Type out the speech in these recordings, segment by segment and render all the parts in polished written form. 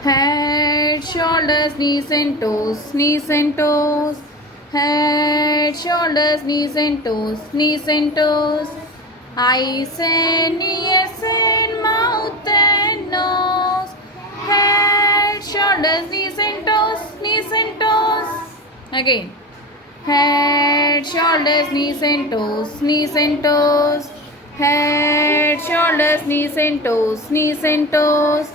Head, shoulders, knees and toes, knees and toes. Head, shoulders, knees and toes, knees and toes. Eyes and ears and mouth and nose. Head, shoulders, knees and toes, knees and toes. Again. Head, shoulders, knees and toes, knees and toes. Head, shoulders, knees and toes, knees and toes.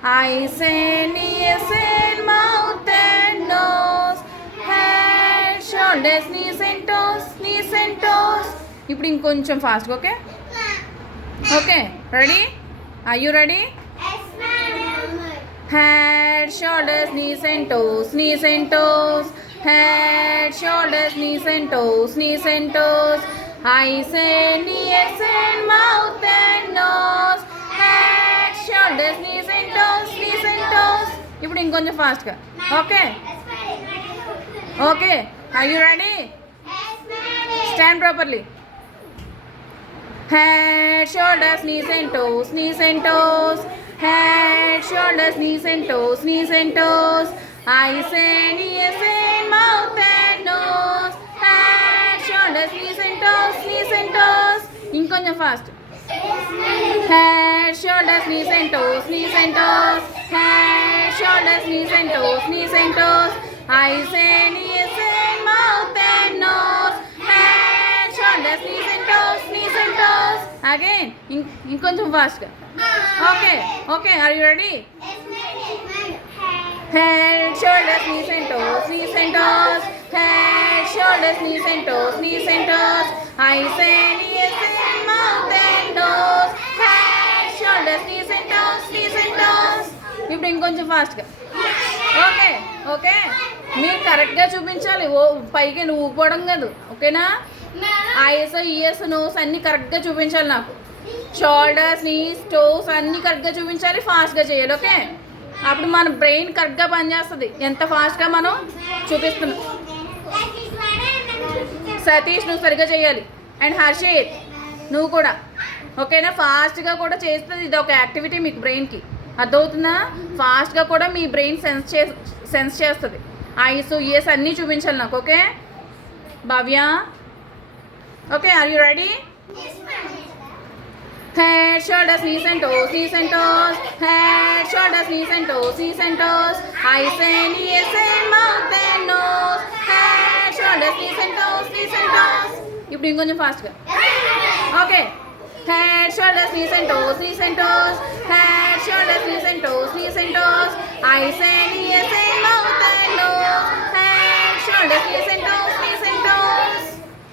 Eyes and ears and mouth and nose. Head, shoulders, knees and toes, knees and toes. ఇప్పుడు ఇంకొంచెం ఫాస్ట్గా okay okay ready are you ready Head, shoulders, knees and toes, knees and toes. Head, shoulders, knees and toes, knees and toes. Eyes and ears and mouth and nose. Head, shoulders, knees and toes, knees and toes. ఇప్పుడు ఇంకొంచెం ఫాస్ట్గా okay okay are you ready stand properly Head, shoulders, knees and toes, knees and toes. Head, shoulders, knees and toes, knees and toes. Eyes and ears and mouth and nose. Head, shoulders, knees and toes, knees and toes. ఇంకొంచెం fast Head, shoulders, knees and toes, knees and toes. Head, shoulders, knees and toes, knees and toes. Eyes and ears and mouth and nose. Head, shoulders, knees and toes, knees and toes. Again, ఇంకొంచెం ఫాస్ట్గా okay okay are you ready Head, shoulders, knees and toes, knees and toes. Head, shoulders, knees and toes, knees and toes. Eyes and ears and mouth and nose. Head, shoulders, knees and toes, knees and toes. ఇప్పుడు ఇంకొంచెం ఫాస్ట్గా okay okay మీరు కరెక్ట్గా చూపించాలి ఓ పైకి నువ్వు ఊపుకోవడం కాదు ఓకేనా ఐస్ ఇయర్స్ నోస్ అన్నీ కరెక్ట్గా చూపించాలి నాకు షోల్డర్స్ నీస్ టోస్ అన్నీ కరెక్ట్గా చూపించాలి ఫాస్ట్గా చేయాలి ఓకే అప్పుడు మన బ్రెయిన్ కరెక్ట్గా పనిచేస్తుంది ఎంత ఫాస్ట్గా మనం చూపిస్తున్నాం సతీష్ నువ్వు సరిగ్గా చేయాలి అండ్ హర్షిత్ నువ్వు కూడా ఓకేనా ఫాస్ట్గా కూడా చేస్తుంది ఇది ఒక యాక్టివిటీ మీకు బ్రెయిన్కి అర్థమవుతుందా ఫాస్ట్గా కూడా మీ బ్రెయిన్ సెన్స్ చేస్తుంది ఐస్ ఇయర్స్ అన్నీ చూపించాలి నాకు okay Bhavya okay are you ready Head, shoulders, knees and toes, knees and toes. Head, shoulders, knees and toes, knees and toes. Eyes and ears and mouth and nose. Head, shoulders, knees and toes, knees and toes. ఇప్పుడు ఇంకొంచెం ఫాస్ట్గా okay Head, shoulders, knees and toes, knees and toes. Head, shoulders, knees and toes, knees and toes. Eyes and